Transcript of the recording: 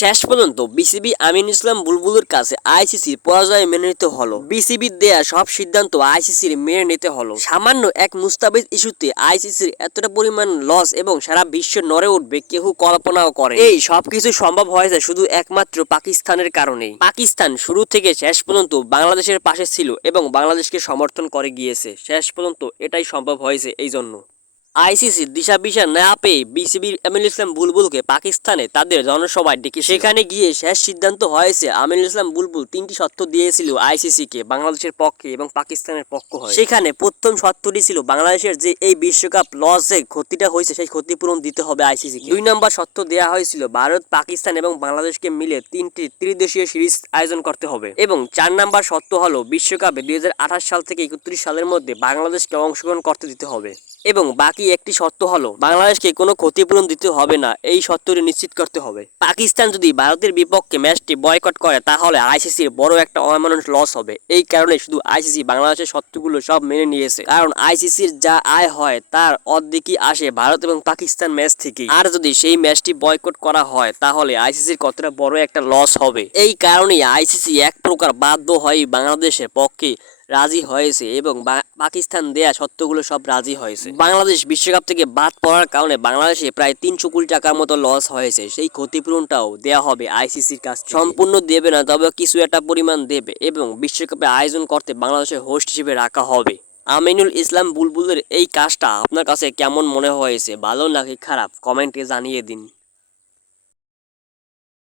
শেষ পর্যন্ত বিসিবি আমিন ইসলাম বুলবুলের কাছে আইসিসির পরাজয় মেনে নিতে হলো। বিসিবির দেয়া সব সিদ্ধান্ত আইসিসির মেনে নিতে হলো। সামান্য এক মুস্তাফিজ ইস্যুতে আইসিসির এতটা পরিমাণ লস এবং সারা বিশ্ব নড়ে উঠবে কেউ কল্পনাও করে। এই সবকিছু সম্ভব হয়েছে শুধু একমাত্র পাকিস্তানের কারণেই। পাকিস্তান শুরু থেকে শেষ পর্যন্ত বাংলাদেশের পাশে ছিল এবং বাংলাদেশকে সমর্থন করে গিয়েছে। শেষ পর্যন্ত এটাই সম্ভব হয়েছে এই জন্য। আইসিসির দিশা পিশা না পেয়ে বিসিবির আমিনুল ইসলাম বুলবুলকে পাকিস্তানে তাদের জনসভায় ডেকে সেখানে গিয়ে শেষ সিদ্ধান্ত হয়েছে আমিনুল ইসলাম বুলবুল 3টি শর্ত দিয়েছিল আইসিসিকে বাংলাদেশের পক্ষে এবং পাকিস্তানের পক্ষ হয়ে। সেখানে প্রথম শর্তটি ছিল বাংলাদেশের যে এই বিশ্বকাপ লসে ক্ষতিটা হয়েছে সেই ক্ষতিপূরণ দিতে হবে আইসিসিকে। 2 নম্বর শর্ত দেওয়া হয়েছিল ভারত পাকিস্তান এবং বাংলাদেশকে মিলে 3টি ত্রিদেশীয় সিরিজ আয়োজন করতে হবে এবং 4 নম্বর শর্ত হলো বিশ্বকাপে 2028 সাল থেকে 31 সালের মধ্যে বাংলাদেশকে অংশগ্রহণ করতে দিতে হবে এবং বাকি একটি শর্ত হলো বাংলাদেশকে কোনো ক্ষতিপূরণ দিতে হবে না, এই শর্তটি নিশ্চিত করতে হবে। পাকিস্তান যদি ভারতের বিপক্ষে ম্যাচটি বয়কট করে তাহলে আইসিসির বড় একটা অমানুষ লস হবে। এই কারণে শুধু আইসিসি বাংলাদেশের শর্তগুলো সব মেনে নিয়েছে, কারণ আইসিসির যা আয় হয় তার অর্ধেকই আসে ভারত এবং পাকিস্তান ম্যাচ থেকে। আর যদি সেই ম্যাচটি বয়কট করা হয় তাহলে আইসিসির কতটা বড় একটা লস হবে। এই কারণেই আইসিসি এক প্রকার বাধ্য হয়ে বাংলাদেশের পক্ষে রাজি হয়েছে এবং পাকিস্তান দেয়া শর্তগুলো সব রাজি হয়েছে। বাংলাদেশ বিশ্বকাপ থেকে বাদ পড়ার কারণে বাংলাদেশে প্রায় 300 কোটি টাকার মতো লস হয়েছে, সেই ক্ষতিপূরণটাও দেয়া হবে আইসিসির কাছ থেকে। সম্পূর্ণ দেবে না, তবে কিছু একটা পরিমাণ দেবে এবং বিশ্বকাপে আয়োজন করতে বাংলাদেশের হোস্ট হিসেবে রাখা হবে। আমিনুল ইসলাম বুলবুলের এই কাজটা আপনার কাছে কেমন মনে হয়েছে, ভালো নাকি খারাপ, কমেন্টে জানিয়ে দিন।